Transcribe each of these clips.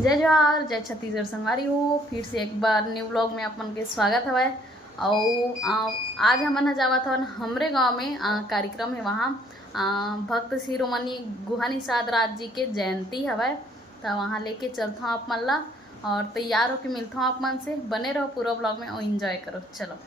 जय जवाहर जय छत्तीसगढ़ संगवारी हो। फिर से एक बार न्यू ब्लॉग में अपन के स्वागत हवै। और आज हमन जावत हवन हमरे गांव में कार्यक्रम है। वहाँ भक्त शिरोमणि गुहा निषाद राज जी के जयंती हवै। तो वहाँ लेके चलता हूँ आप मन ला और तैयार होके मिलता हूँ आप मन से। बने रहो पूरा ब्लॉग में और एंजॉय करो। चलो।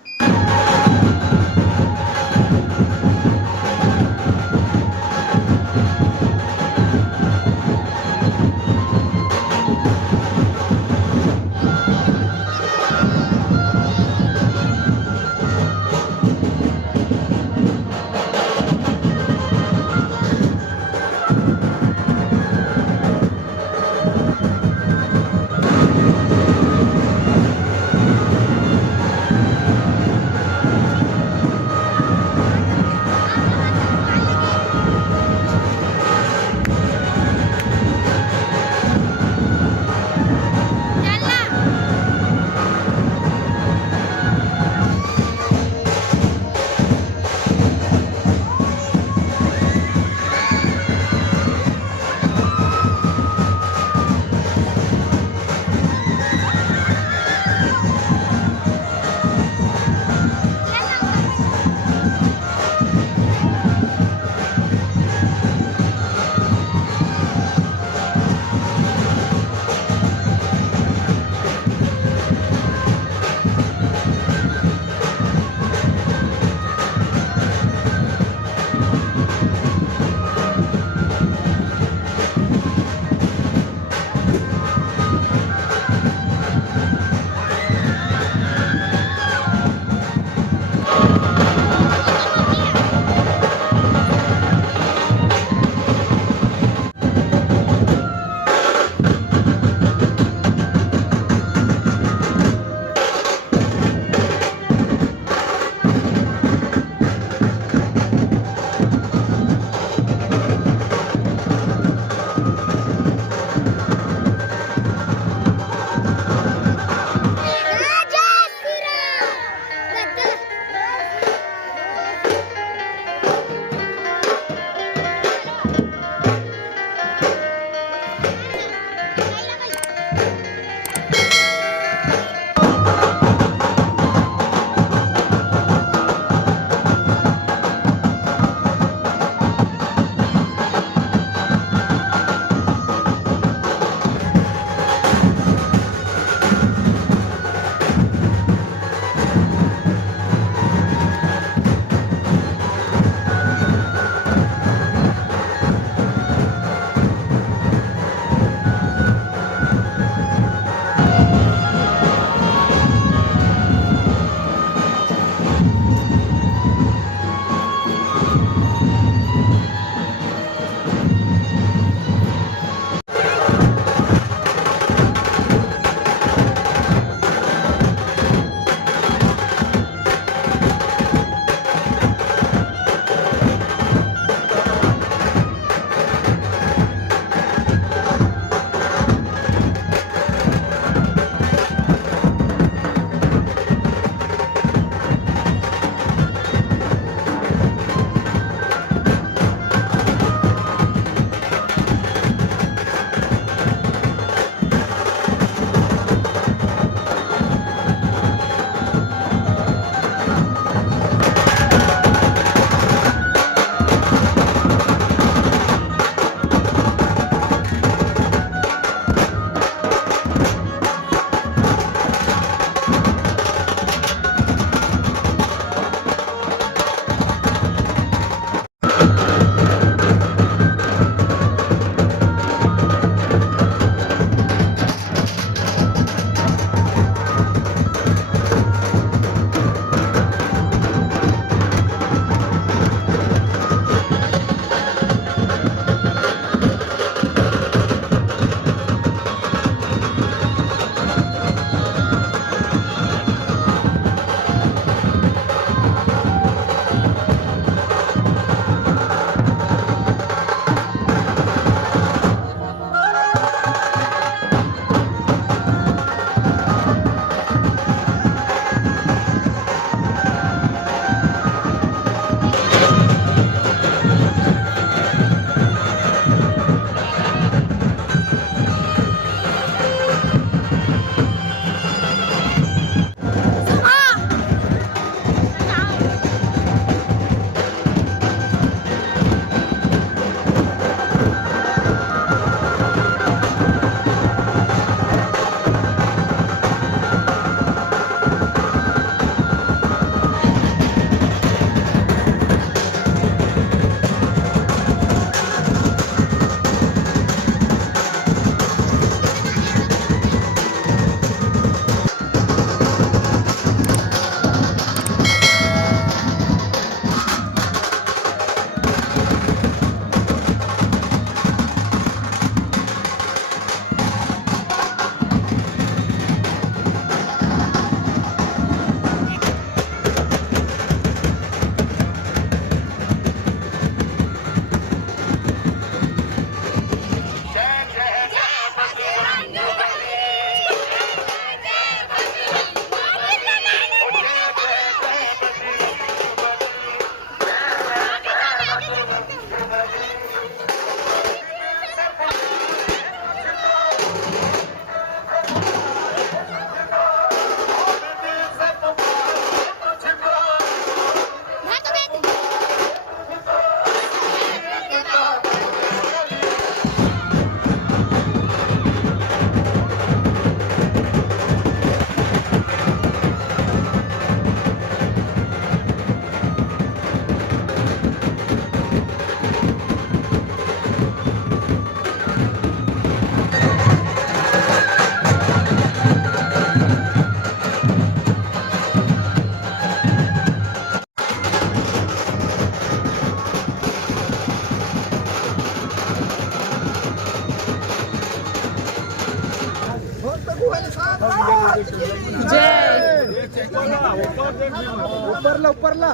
ऊपरला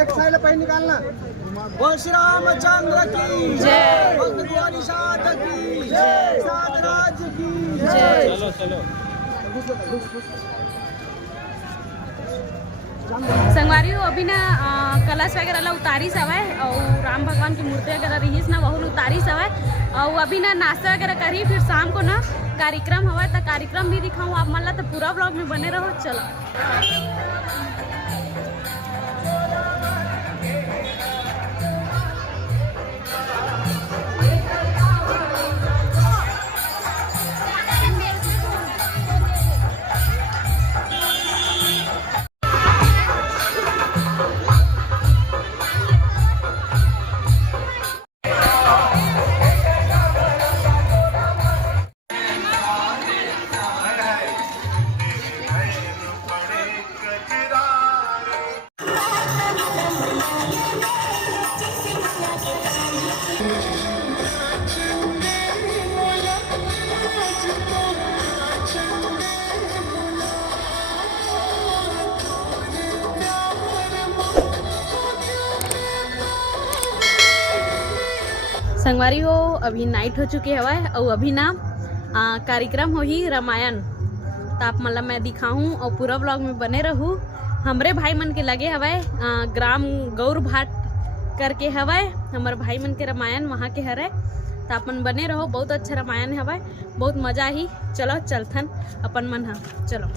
एक साइड पैर निकालना। बोल श्री रामचंद्र की जय। भक्त द्वारी साध की जय, साधराज की जय। चलो संगवारी हो अभी ना कलश वगैरह ला उतारी सवाय और राम भगवान की मूर्ति वगैरह रही ना वह उतारी सवाय और अभी ना नाश्ता वगैरह करी फिर शाम को ना कार्यक्रम हवा तो कार्यक्रम भी दिखाऊँ आप मन ला तो पूरा ब्लॉग में बने रहो। चलो संगवारी हो अभी नाइट हो चुकी है और अभी ना कार्यक्रम हो ही रामायण तो आप मतलब मैं दिखाऊँ और पूरा ब्लॉग में बने रहूँ। हमरे भाई मन के लगे हवाए ग्राम गौर भाट करके हवाए हमारे भाई मन के रामायण वहाँ के हरे तो अपन बने रहो। बहुत अच्छा रामायण हवाए बहुत मजा ही। चलो चलथन अपन मन हा चलो।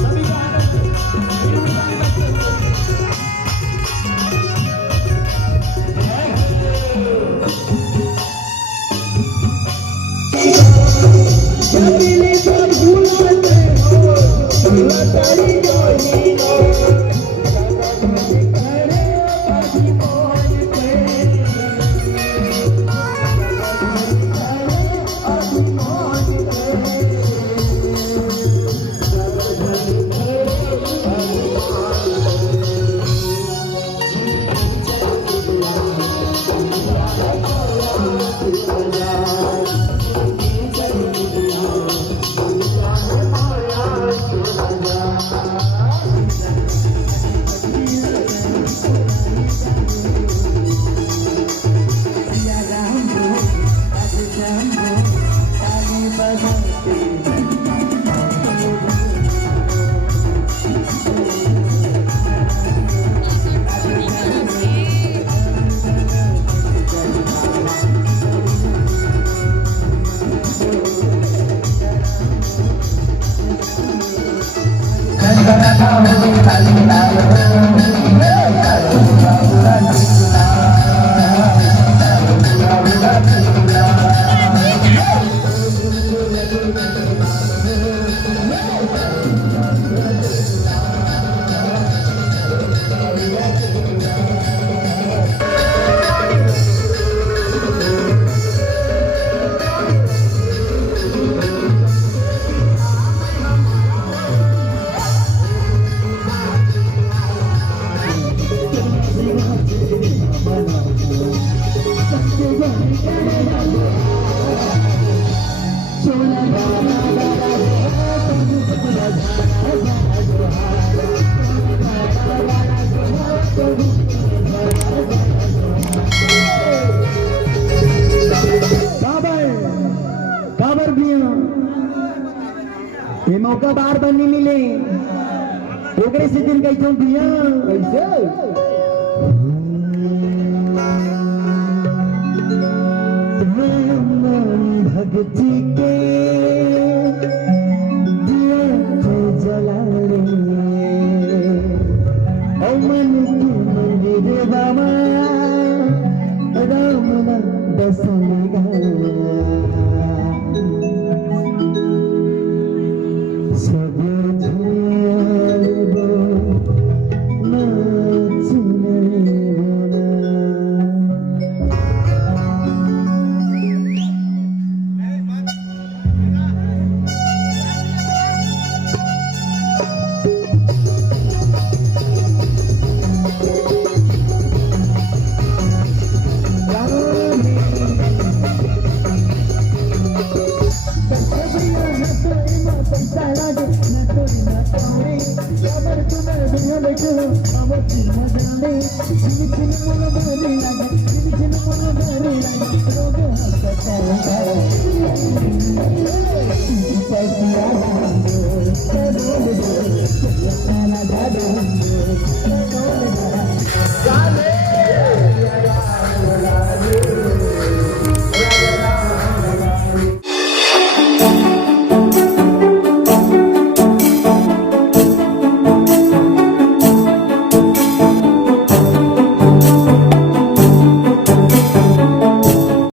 Sami काबर दिया ये मौका बार बार नहीं मिले ओकरे से दिन कैसे दिया कैसे भक्ति के